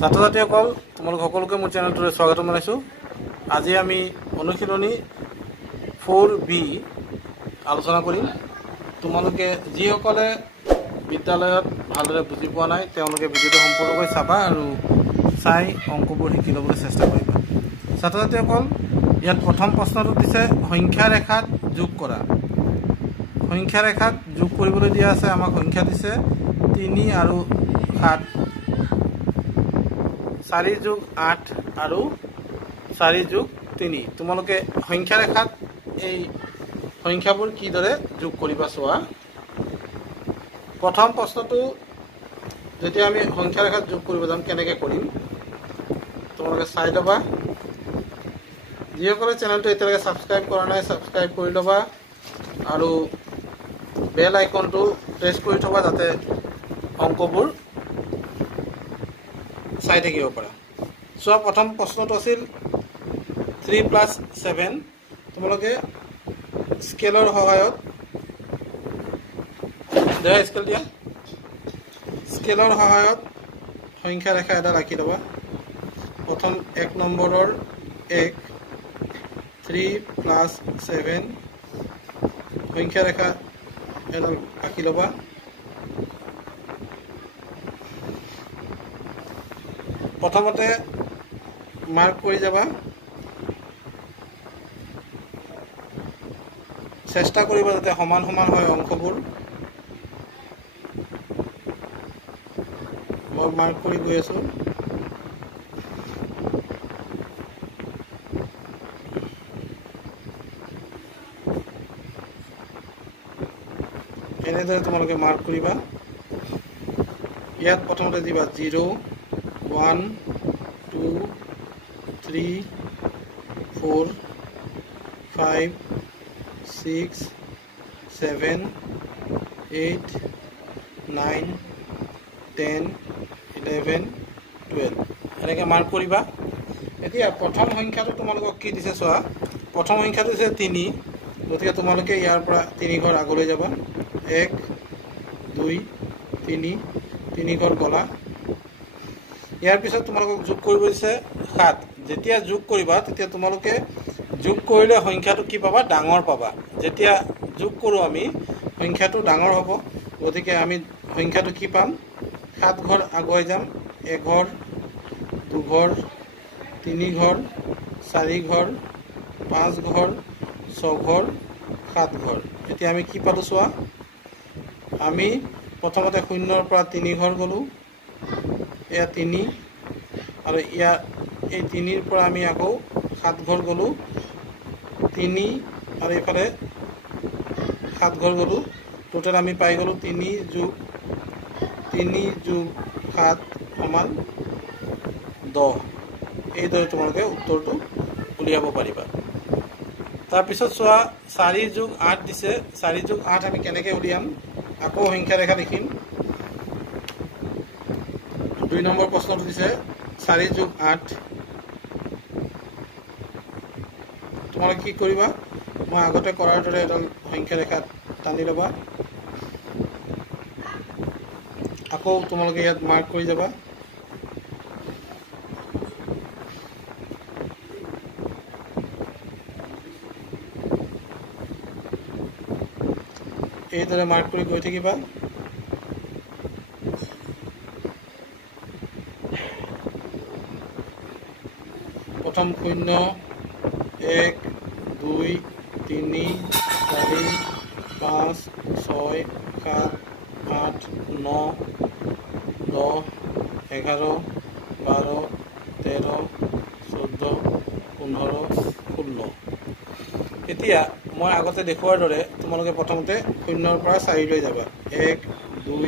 ছাত্ৰ ছাত্ৰীসকল তোমালোক সকলোকে মোৰ চেনেলটোলৈ স্বাগতম জনাইছোঁ। আজি আমি অনুশীলনী 4B আলোচনা কৰিম। তোমালোকে যিসকলে বিদ্যালয়ত ভালদৰে বুজি পোৱা নাই তেওঁলোকে ভিডিঅ'টো সম্পূৰ্ণকৈ চাবা আৰু চাই অংকবোৰ শিকি ল'বলৈ চেষ্টা কৰিবা। ছাত্ৰ ছাত্ৰীসকল ইয়াত প্ৰথম প্ৰশ্নটো দিছে সংখ্যা ৰেখাত যোগ কৰা। সংখ্যা ৰেখাত যোগ কৰিবলৈ দিয়া আছে। আমাক সংখ্যা দিছে 3 আৰু 7, 4 যোগ 8 আৰু 4 যোগ 3। তোমালোকে সংখ্যা ৰেখাত এই সংখ্যাবোৰ কিদৰে যোগ কৰিবা চোৱা। প্ৰথম প্ৰশ্নটো যেতিয়া আমি সংখ্যা ৰেখাত যোগ কৰিব যাম কেনেকৈ কৰিম তোমালোকে চাই ল'বা। যিসকলে চেনেলটো এতিয়ালৈকে ছাবস্ক্ৰাইব কৰা নাই ছাবস্ক্ৰাইব কৰি ল'বা আৰু বেল আইকনটো প্ৰেছ কৰি থবা যাতে অংকবোৰ চাই থাকিব পাৰা। চোৱা প্ৰথম প্ৰশ্নটো আছিল 3 + 7। তোমালোকে স্কেলৰ সহায়ত স্কেল দিয়া স্কেলৰ সহায়ত সংখ্যা ৰেখা এটা ৰাখি ল'বা। প্ৰথম 1 নম্বৰৰ 1 3 + 7 সংখ্যা ৰেখা এডাল আঁকি ল'বা। প্ৰথমতে মাৰ্ক কৰি যাবা। চেষ্টা কৰিবা যাতে সমান সমান হয় অংকবোৰ। মই মাৰ্ক কৰি গৈ আছোঁ। এনেদৰে তোমালোকে মাৰ্ক কৰিবা। ইয়াত প্ৰথমতে দিবা 0 1 2 3 4 5 6 7 8 9 10 11 12 এনেকৈ মাৰ্ক কৰিবা। এতিয়া প্ৰথম সংখ্যাটো তোমালোকক কি দিছে চোৱা। প্ৰথম সংখ্যাটো দিছে 3, গতিকে তোমালোকে ইয়াৰ পৰা 3 ঘৰ আগলৈ যাবা। 1 2 3 3 ঘৰ গলা। ইয়াৰ পিছত তোমালোকক যোগ কৰিব দিছে 7। যেতিয়া যোগ কৰিবা তেতিয়া তোমালোকে যোগ কৰিলে সংখ্যাটো কি পাবা, ডাঙৰ পাবা। যেতিয়া যোগ কৰোঁ আমি সংখ্যাটো ডাঙৰ হ'ব, গতিকে আমি সংখ্যাটো কি পাম, 7 ঘৰ আগুৱাই যাম। 1 ঘৰ 2 ঘৰ 3 ঘৰ 4 ঘৰ 5 ঘৰ 6 ঘৰ 7 ঘৰ। এতিয়া আমি কি পালোঁ চোৱা। আমি প্ৰথমতে 0ৰ পৰা 3 ঘৰ গ'লোঁ। এয়া 3 আৰু ইয়াৰ এই 3ৰ পৰা আমি আকৌ 7 ঘৰ গ'লোঁ। 3 আৰু এইফালে 7 ঘৰ গ'লোঁ। টোটেল আমি পাই গ'লোঁ 3 যোগ 7 সমান 10। এইদৰে তোমালোকে উত্তৰটো উলিয়াব পাৰিবা। তাৰপিছত চোৱা 4 যোগ 8 দিছে। 4 যোগ 8 আমি কেনেকৈ উলিয়াম, আকৌ সংখ্যা ৰেখা লিখিম। 2 নম্বৰ প্ৰশ্নটো দিছে 4 যোগ 8। তোমালোকে কি কৰিবা, মই আগতে কৰাৰ দৰে এডাল সংখ্যা ৰেখাত টানি ল'বা। আকৌ তোমালোকে ইয়াত মাৰ্ক কৰি যাবা। এইদৰে মাৰ্ক কৰি গৈ থাকিবা। প্ৰথম 0 1 2 3 4 5 6 7 8 9 10 11 12 13 14 15 16। এতিয়া মই আগতে দেখুৱাৰ দৰে তোমালোকে প্ৰথমতে 0ৰ পৰা 4লৈ যাবা। 1 2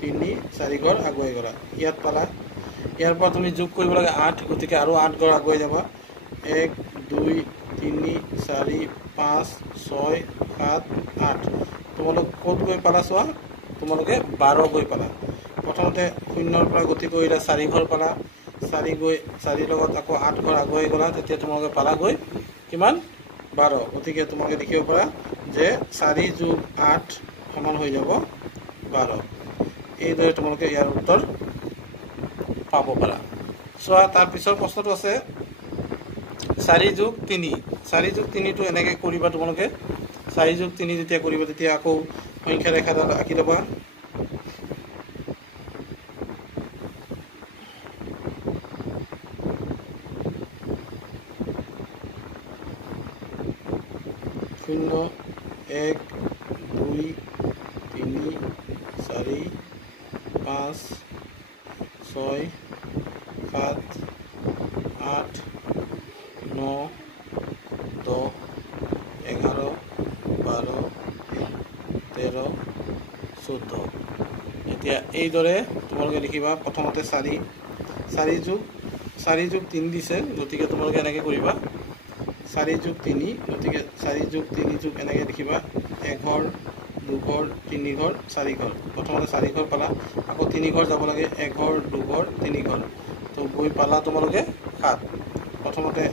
3 4 ঘৰ আগুৱাই গ'লা। ইয়াত পালা। ইয়াৰ পৰা তুমি যোগ কৰিব লাগে 8, গতিকে আৰু 8 ঘৰ আগুৱাই যাবা। 1 2 3 4 5 6 7 8। তোমালোক ক'ত গৈ পালা চোৱা, তোমালোকে 12 গৈ পালা। প্ৰথমতে 0ৰ পৰা গতি কৰিলে 4 ঘৰ পালা। 4 গৈ 4 লগত আকৌ 8 ঘৰ আগুৱাই গ'লা। তেতিয়া তোমালোকে পালা গৈ কিমান, 12। গতিকে তোমালোকে দেখিব পাৰা যে 4 যোগ 8 সমান হৈ যাব 12। এইদৰে তোমালোকে ইয়াৰ উত্তৰ পাব পাৰা। চোৱা তাৰ পিছৰ প্ৰশ্নটো আছে 4 যোগ 3 4 যোগ 3 টো এনেকৈ কৰিবা তোমালোকে 4 যোগ 3 যেতিয়া কৰিবা তেতিয়া আকৌ সংখ্যা ৰেখাডাল আঁকি ল'বা 0 1 2 3 4 5 6 7 8 9 10 11 12 13 14 এতিয়া এইদৰে তোমালোকে লিখিবা প্ৰথমতে 4 যোগ 3 দিছে গতিকে তোমালোকে এনেকৈ কৰিবা 4 যোগ 3 গতিকে 4 যোগ 3 যোগ এনেকৈ লিখিবা 1 ঘৰ 2 ঘৰ 3 ঘৰ 4 ঘৰ প্ৰথমতে 4 ঘৰ পালা আকৌ 3 ঘৰ যাব লাগে 1 ঘৰ 2 ঘৰ 3 ঘৰ তো গৈ পালা তোমালোকে 7 প্ৰথমতে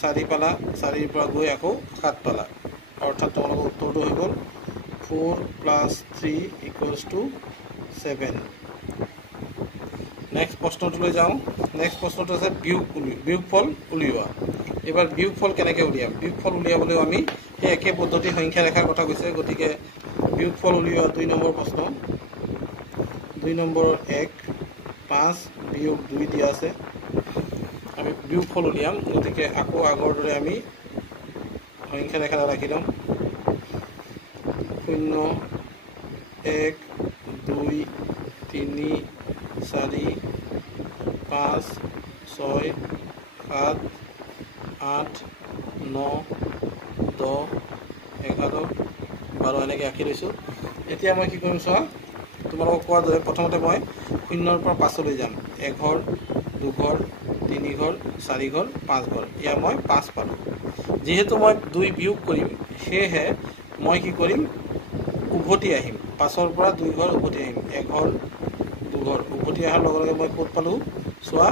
4 পালা 4ৰ পৰা গৈ আকৌ 7 পালা অৰ্থাৎ তোমালোকৰ উত্তৰটো হৈ গ'ল 4 + 3 = 7 নেক্সট প্ৰশ্নটোলৈ যাওঁ নেক্সট প্ৰশ্নটো আছে বিয়োগফল উলিওৱা এবাৰ বিয়োগফল কেনেকৈ উলিয়াম বিয়োগফল উলিয়াবলৈও আমি সেই একে পদ্ধতি সংখ্যা ৰেখাৰ কথা কৈছে গতিকে বিয়োগফল উলিওৱা 2 নম্বৰ প্ৰশ্ন 2 নম্বৰ 1 5 বিয়োগ 2 দিয়া আছে আমি বিয়োগফল উলিয়াম গতিকে আকৌ আগৰ দৰে আমি সংখ্যা ৰেখাডাল আঁকি ল'ম 0 1 2 3 4 5 6 7 8 9 10 11 12 এনেকৈ আঁকি লৈছোঁ এতিয়া মই কি কৰিম চোৱা তোমালোকক কোৱাৰ দৰে প্ৰথমতে মই 0ৰ পৰা 5লৈ যাম 1 ঘৰ 2 ঘৰ 3 ঘৰ 4 ঘৰ 5 ঘৰ ইয়াৰ মই 5 পালোঁ যিহেতু মই 2 বিয়োগ কৰিম সেয়েহে মই কি কৰিম উভতি আহিম 5ৰ পৰা 2 ঘৰ উভতি আহিম 1 ঘৰ 2 ঘৰ উভতি অহাৰ লগে লগে মই ক'ত পালোঁ চোৱা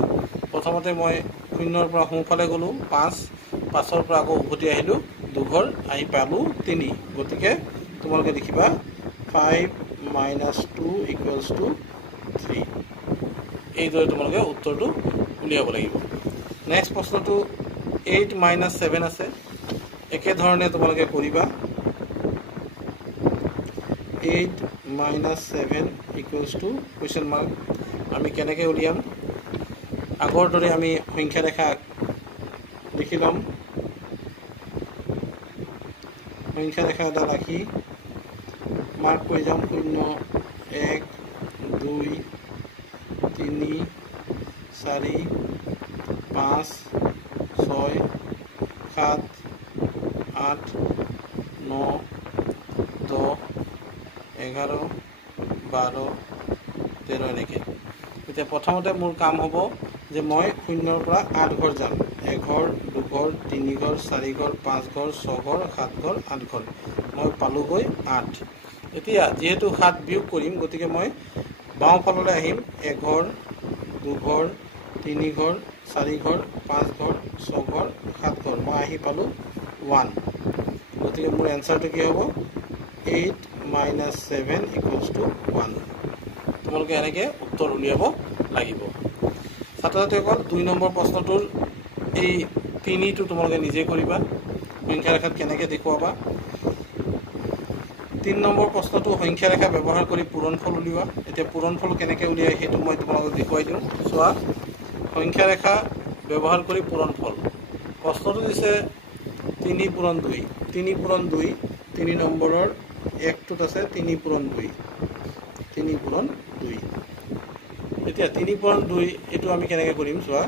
প্ৰথমতে মই 0ৰ পৰা সোঁফালে গ'লোঁ 5ৰ পৰা আকৌ উভতি আহিলোঁ 2 ঘৰ আহি পালোঁ 3 গতিকে তোমালোকে লিখিবা 5 - 2 = 3 এইদৰে তোমালোকে উত্তৰটো উলিয়াব লাগিব নেক্সট প্ৰশ্নটো 8 - 7 আছে একেধৰণে তোমালোকে কৰিবা 8 - 7 = কুৱেশ্যন মাৰ্ক আমি কেনেকৈ উলিয়াম আগৰ দৰে আমি সংখ্যা ৰেখা লিখি ল'ম সংখ্যা ৰেখা এডাল আঁকি মাৰ্ক কৰি যাম 0 1 2 3 4 5 6 7 8 9 10 11 12 13 এনেকৈ এতিয়া প্ৰথমতে মোৰ কাম হ'ব যে মই 0ৰ পৰা 8 ঘৰ যাম 1 ঘৰ 2 ঘৰ 3 ঘৰ 4 ঘৰ 5 ঘৰ 6 ঘৰ 7 ঘৰ 8 ঘৰ মই পালোঁগৈ 8 এতিয়া যিহেতু 7 বিয়োগ কৰিম গতিকে মই বাওঁফাললৈ আহিম 1 ঘৰ 2 ঘৰ 3 ঘৰ 4 ঘৰ 5 ঘৰ 6 ঘৰ 7 ঘৰ মই আহি পালোঁ 1 গতিকে মোৰ এনচাৰটো কি হ'ব 8 - 7 = 1 তোমালোকে এনেকৈ উত্তৰ উলিয়াব লাগিব ছাত্ৰ ছাত্ৰীসকল 2 নম্বৰ প্ৰশ্নটোৰ এই 3টো তোমালোকে নিজে কৰিবা সংখ্যা ৰেখাত কেনেকৈ দেখুৱাবা 3 নম্বৰ প্ৰশ্নটো সংখ্যা ৰেখা ব্যৱহাৰ কৰি পূৰণফল উলিওৱা এতিয়া পূৰণফল কেনেকৈ উলিয়াই সেইটো মই তোমালোকক দেখুৱাই দিওঁ চোৱা সংখ্যা ৰেখা ব্যৱহাৰ কৰি পূৰণফল প্ৰশ্নটো দিছে 3 পূৰণ 2 3 পূৰণ 2 3 নম্বৰৰ 1টোত আছে 3 পূৰণ 2 3 পূৰণ 2 এতিয়া 3 পূৰণ 2 এইটো আমি কেনেকৈ কৰিম চোৱা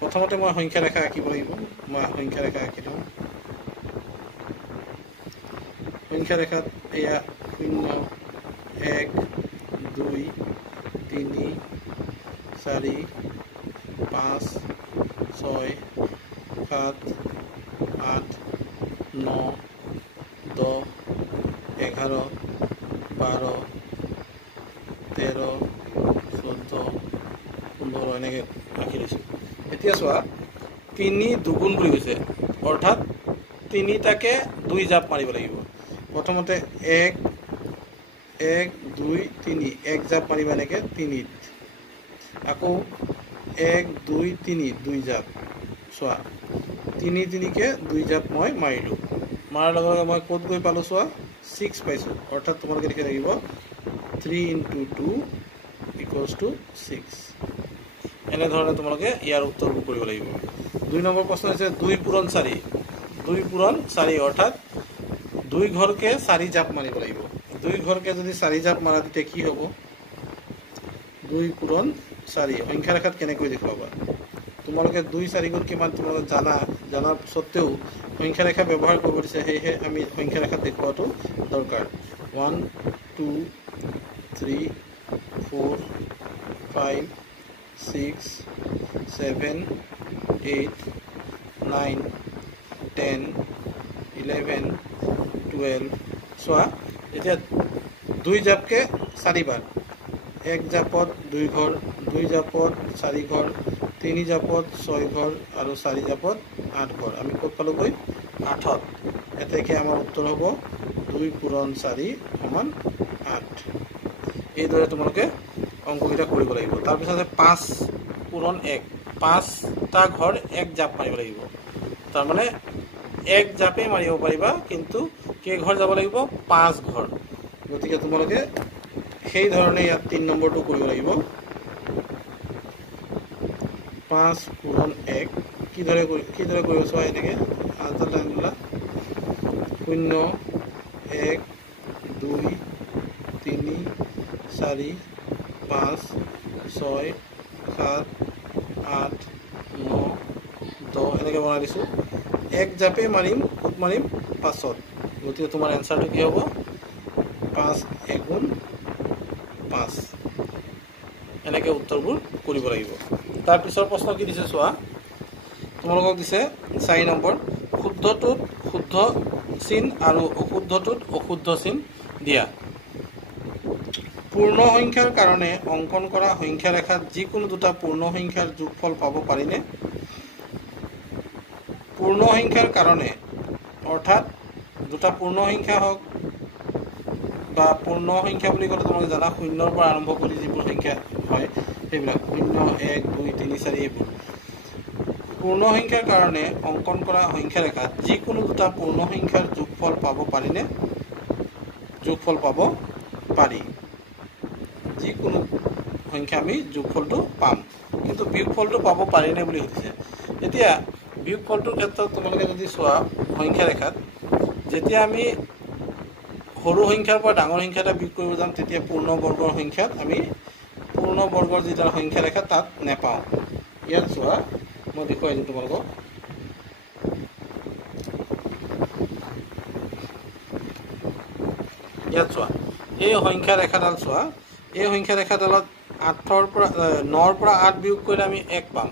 প্ৰথমতে মই সংখ্যা ৰেখা আঁকিব লাগিব মই সংখ্যা ৰেখা আঁকি দিওঁ সংখ্যা ৰেখাত এয়া 0 1 2 3 4 5 6 7 8 9 10 11 12 13 14 15 এনেকৈ আঁকি লৈছোঁ এতিয়া চোৱা 3 দুগুণ বুলি কৈছে অৰ্থাৎ 3টাকে 2 জাপ মাৰিব লাগিব প্ৰথমতে 1 1 2 3 1 জাপ মাৰিবা এনেকৈ 3ত আকৌ 1 2 3 2 জাপ চোৱা 3 3 কে 2 জাপ মই মাৰিলো মাৰাৰ লগে লগে মই ক'ত গৈ পালো চোৱা 6 পাইছো অৰ্থাৎ তোমালোকে লিখি লাগিব 3 into 2 equals to 6 এনে ধৰণে তোমালোকে ইয়াৰ উত্তৰবোৰ কৰিব লাগিব 2 নম্বৰ প্ৰশ্ন হৈছে 2 পূৰণ 4 2 পূৰণ 4 অৰ্থাৎ 2 ঘৰকে 4 জাপ মাৰিব লাগিব 2 ঘৰকে যদি 4 জাপ মাৰা দিতে কি হ'ব 2 পূৰণ 4 সংখ্যা ৰেখাত কেনেকৈ দেখুৱাবা তোমালোকে 2 4 গুণ কিমান তোমালোকে জানাৰ সত্ত্বেও সংখ্যা ৰেখা ব্যৱহাৰ কৰিব দিছে হেহে আমি সংখ্যা ৰেখাত দেখুৱাটো দৰকাৰ 1 2 3 4 5 6 7 8 9 10 11 12 চোৱা এতিয়া 2 জাপকে 4 বাৰ 1 জাপত 2 ঘৰ 2 জাপত 4 ঘৰ 3 জাপত 6 ঘৰ আৰু 4 জাপত 8 ঘৰ আমি ক'ত পালোগৈ 8ত এতেকে আমাৰ উত্তৰ হ'ব 2 পূৰণ 4 সমান 8 এইদৰে তোমালোকে অংককেইটা কৰিব লাগিব তাৰ পিছত 5 পূৰণ 1 5টা ঘৰ 1 জাপ মাৰিব লাগিব তাৰ মানে 1 জাপে মাৰিব পাৰিবা কিন্তু কেই ঘৰ যাব লাগিব 5 ঘৰ গতিকে তোমালোকে সেই ধৰণে ইয়াত 3 নম্বৰটো কৰিব লাগিব 5 পূৰণ 1 কিদৰে কৰিব চোৱা এনেকে আনসাৰ লাইন দিলা 0 1 2 3 4 5 6 7 8 9 10 এনেকে বনাই দিছো 1 জাপে মাৰিম খুব মাৰিম 5ত গতিকে তোমাৰ এনসাৰটো কি হ'ব 5 এগুণ 5 এনেকে উত্তৰবোৰ কৰিব লাগিব তাৰ পিছৰ প্ৰশ্ন কি দিছে চোৱা তোমালোকক দিছে 4 নম্বৰ শুদ্ধটোত শুদ্ধ চিন আৰু অশুদ্ধটোত অশুদ্ধ চিন দিয়া পূৰ্ণ সংখ্যাৰ কাৰণে অঙ্কন কৰা সংখ্যা ৰেখাত যিকোনো দুটা পূৰ্ণ সংখ্যাৰ যোগফল পাব পাৰিনে পূৰ্ণ সংখ্যাৰ কাৰণে অৰ্থাৎ দুটা পূৰ্ণ সংখ্যা হওক বা পূৰ্ণ সংখ্যা বুলি ক'লে তোমালোকে জানা শূন্যৰ পৰা আৰম্ভ কৰি যিবোৰ সংখ্যা হয় সেইবিলাক 0 1 2 3 4 এইবোৰ পূৰ্ণ সংখ্যাৰ কাৰণে অঙ্কন কৰা সংখ্যা ৰেখাত যিকোনো দুটা পূৰ্ণ সংখ্যাৰ যোগফল পাব পাৰিনে যোগফল পাব পাৰি যিকোনো সংখ্যা আমি যোগফলটো পাম কিন্তু বিয়োগফলটো পাব পাৰিনে বুলি সুধিছে এতিয়া বিয়োগফলটোৰ ক্ষেত্ৰত তোমালোকে যদি চোৱা সংখ্যা ৰেখাত যেতিয়া আমি সৰু সংখ্যাৰ পৰা ডাঙৰ সংখ্যা এটা বিয়োগ কৰিব যাম তেতিয়া পূৰ্ণ বৰ্গৰ সংখ্যাত আমি পূৰ্ণ বৰ্গৰ যেটা সংখ্যা ৰেখা তাত নেপাওঁ ইয়াত চোৱা মই দেখুৱাই দিম তোমালোকক ইয়াত চোৱা এই সংখ্যা ৰেখাডাল চোৱা এই সংখ্যা ৰেখাডালত 8ৰ পৰা 9ৰ পৰা 8 বিয়োগ কৰিলে আমি 1 পাম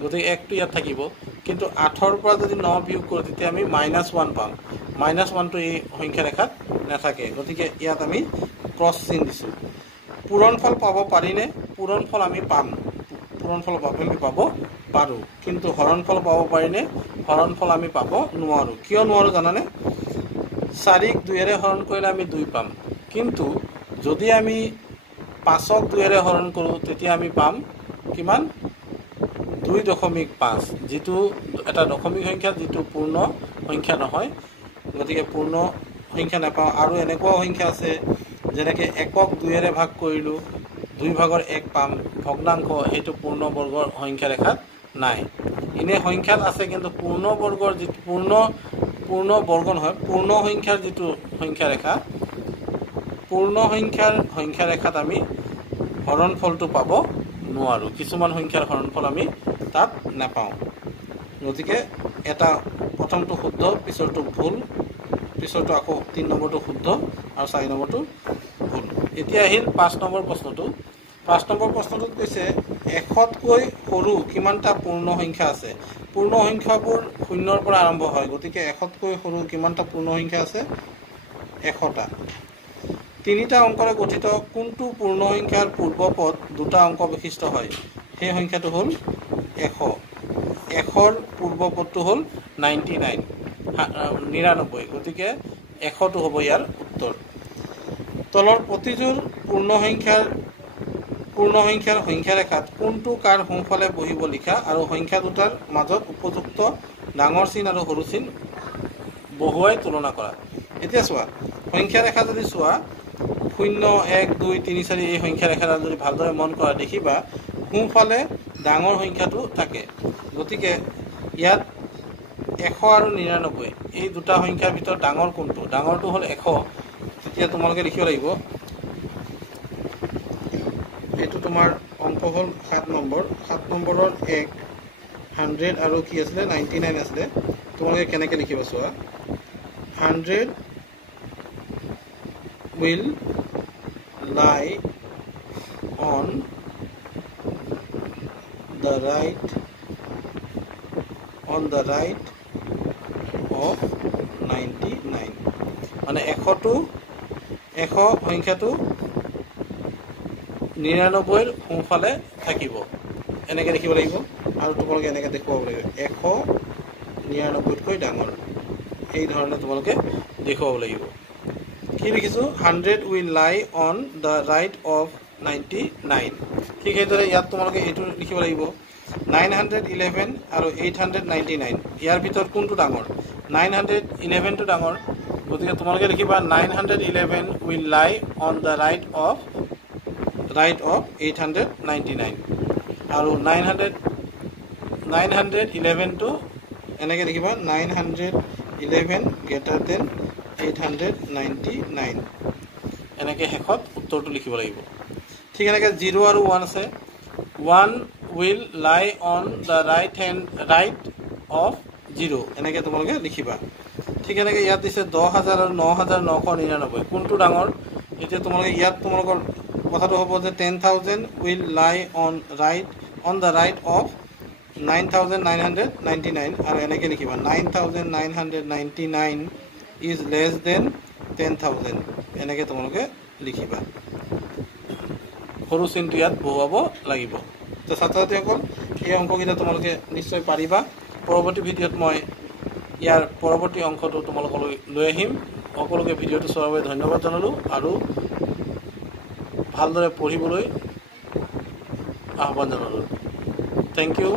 গতিকে 1টো ইয়াত থাকিব কিন্তু 8ৰ পৰা যদি 9 বিয়োগ কৰোঁ তেতিয়া আমি -1 পাম -1টো এই সংখ্যা ৰেখাত নাথাকে গতিকে ইয়াত আমি ক্ৰছ চিন দিছো পূৰণফল পাব পাৰিনে পূৰণফল আমি পাম পূৰণফল পাব পাৰো কিন্তু হৰণফল পাব পাৰিনে হৰণফল আমি পাব নোৱাৰো কিয় নোৱাৰো জানানে 4ক 2 ৰে হৰণ কৰিলে আমি 2 পাম কিন্তু যদি আমি 5ক 2 ৰে হৰণ কৰো তেতিয়া আমি পাম কিমান 2.5 যেটো এটা দশমিক সংখ্যা যেটো পূৰ্ণ সংখ্যা নহয় গতিকে পূৰ্ণ সংখ্যা নাপাওঁ আৰু এনেকুৱা সংখ্যা আছে যেনেকৈ 1ক 2 ৰে ভাগ কৰিলো 2 ভাগৰ 1 পাম ভগ্নাংশ এইটো পূৰ্ণ বৰ্গৰ সংখ্যা ৰেখাত নাই ইনে সংখ্যাত আছে কিন্তু পূৰ্ণ বৰ্গৰ যেটো পূৰ্ণ বৰ্গ নহয় পূৰ্ণ সংখ্যাৰ যেটো সংখ্যা ৰেখা পূৰ্ণ সংখ্যা ৰেখাত আমি হৰণফলটো পাব নোৱাৰো কিছুমান সংখ্যাৰ হৰণফল আমি তাত নাপাওঁ গতিকে এটা প্ৰথমটো শুদ্ধ পিছৰটো ভুল পিছৰটো আকৌ 3 নম্বৰটো শুদ্ধ আৰু 4 নম্বৰটো ভুল এতিয়া আহিল 5 নম্বৰ প্ৰশ্নটো 5 নম্বৰ প্ৰশ্নটোত কৈছে 100তকৈ সৰু কিমানটা পূৰ্ণ সংখ্যা আছে পূৰ্ণ সংখ্যাবোৰ শূন্যৰ পৰা আৰম্ভ হয় গতিকে 100তকৈ সৰু কিমানটা পূৰ্ণ সংখ্যা আছে 100টা তিনিটা অংকৰে গঠিত কোনটো পূৰ্ণ সংখ্যাৰ পূৰ্বপদ দুটা অংক বিশিষ্ট হয় সেই সংখ্যাটো হ'ল 100 100ৰ পূৰ্বপদটো হ'ল 99 গতিকে 100টো হ'ব ইয়াৰ উত্তৰ তলৰ প্ৰতিযোৰ পূৰ্ণ সংখ্যাৰ পূৰ্ণ সংখ্যাৰ সংখ্যা ৰেখাত কোনটো কাৰ সোঁফালে বহিব লিখা আৰু সংখ্যা দুটাৰ মাজত উপযুক্ত ডাঙৰ চিন আৰু সৰু চিন বহুৱাই তুলনা কৰা। এতিয়া চোৱা সংখ্যা ৰেখা যদি চোৱা 0 1 2 3 4 এই সংখ্যা ৰেখাডাল যদি ভালদৰে মন কৰা দেখিবা সোঁফালে ডাঙৰ সংখ্যাটো থাকে। গতিকে ইয়াত 100 আৰু 99 এই দুটা সংখ্যাৰ ভিতৰত ডাঙৰ কোনটো? ডাঙৰটো হ'ল 100। তেতিয়া তোমালোকে লিখিব লাগিব এইটো তোমাৰ অংক হ'ল 7 নম্বৰ। 7 নম্বৰৰ 100 আৰু কি আছিলে 99 আছিলে। তোমালোকে কেনেকৈ লিখিবা চোৱা 100 will lie on the right of 99 মানে 100 সংখ্যাটো 99ৰ সোঁফালে থাকিব এনেকৈ লিখিব লাগিব। আৰু তোমালোকে এনেকৈ দেখুৱাব লাগিব 199তকৈ ডাঙৰ এই ধৰণে তোমালোকে দেখুৱাব লাগিব। কি লিখিছোঁ 100 will lie on the right of 99। ঠিক সেইদৰে ইয়াত তোমালোকে এইটো লিখিব লাগিব 911 আৰু 899 ইয়াৰ ভিতৰত কোনটো ডাঙৰ? 911টো ডাঙৰ। গতিকে তোমালোকে লিখিবা 911 will lie on the right of 899 আৰু 911টো এনেকৈ লিখিবা 911 greater than 899 এনেকৈ শেষত উত্তৰটো লিখিব লাগিব। ঠিক এনেকৈ 0 আৰু 1 আছে 1 will lie on the right of 0 এনেকৈ তোমালোকে লিখিবা। ঠিক এনেকৈ ইয়াত দিছে 10,000 আৰু 9,999 কোনটো ডাঙৰ? এতিয়া তোমালোকে ইয়াত তোমালোকৰ কথাটো হ'ব যে 10,000 will lie on the right of 9,999 আৰু এনেকৈ লিখিবা 9,999 is less than 10,000 এনেকৈ তোমালোকে লিখিবা। সৰু চিনটো ইয়াত বহুৱাব লাগিব। তো ছাত্ৰ ছাত্ৰীসকল এই অংককেইটা তোমালোকে নিশ্চয় পাৰিবা। পৰৱৰ্তী ভিডিঅ'ত মই ইয়াৰ পৰৱৰ্তী অংশটো তোমালোকলৈ লৈ আহিম। সকলোকে ভিডিঅ'টো চোৱাৰ বাবে ধন্যবাদ জনালোঁ আৰু ভালদৰে পঢ়িবলৈ আহ্বান জনালোঁ। Thank U.